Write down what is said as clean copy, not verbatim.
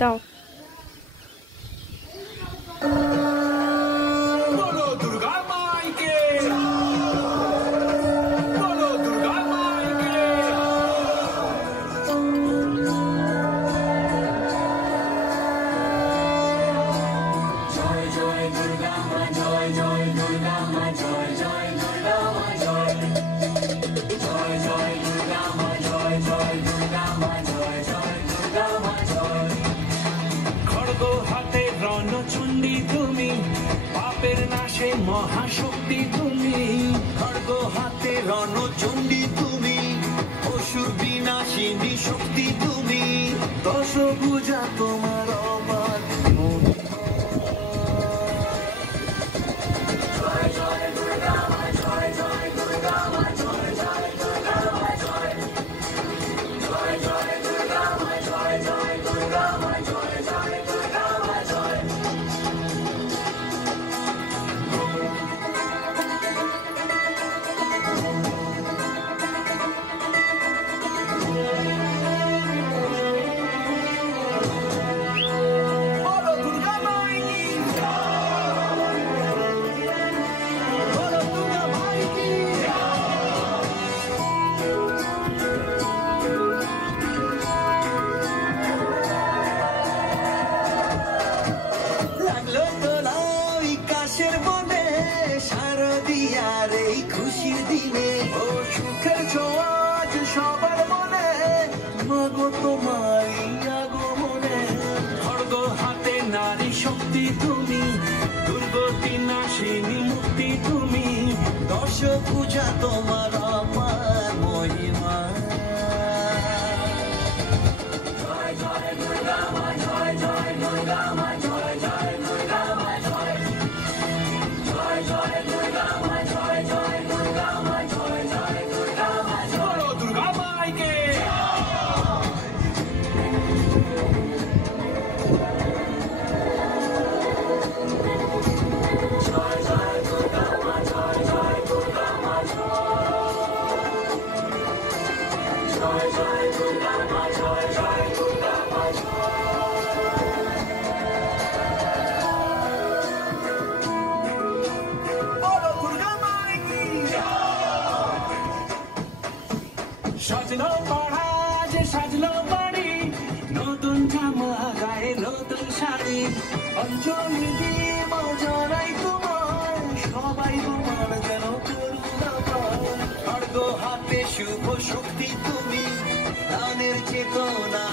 দাও। রণচণ্ডী তুমি, পাপের নাশে মহাশক্তি তুমি। খড়গ হাতে রণচণ্ডী তুমি, অসুর বিনাশিনী শক্তি তুমি। দশভুজা তোমার অবাধ মহিমা। জয় জয় দুর্গা মা, জয় জয় দুর্গা মা, জয় জয় দুর্গা মা, জয় জয় জয় দুর্গা মা, জয় জয় দুর্গা মা, জয় জয় দুর্গা মা, জয়। খুশির দিনে ও সুখের ছোঁয়াজ সবার মনে, মাগো তোমারই আগমনে। খড়গ হাতে নারী শক্তি তুমি, দুর্গতি নাশিনী মুক্তি তুমি। দশভুজা তোমার অপার মহিমা। জয় জয় দুর্গা মা, জয় জয় দুর্গা মা, জয় জয় দুর্গা মা, জয় জয় জয় দুর্গা মা, জয় জয় দুর্গা মা, জয় জয় দুর্গা মা, জয় দুর্গা মাইকে। জয় জয় দুর্গা মা, জয় জয় দুর্গা মা, জয় জয় দুর্গা মা, জয় জয় দুর্গা মা, সাজলো পাড়া যে সাজলো বাড়ি, নতুন জামা গায়ে নতুন শাড়ি। অঞ্জলি দিব জড়াই তোমার, সবাই তোমার যেন করুণা পায়। খড়গ হাতে শুভ শক্তি তুমি, দানের চেতনা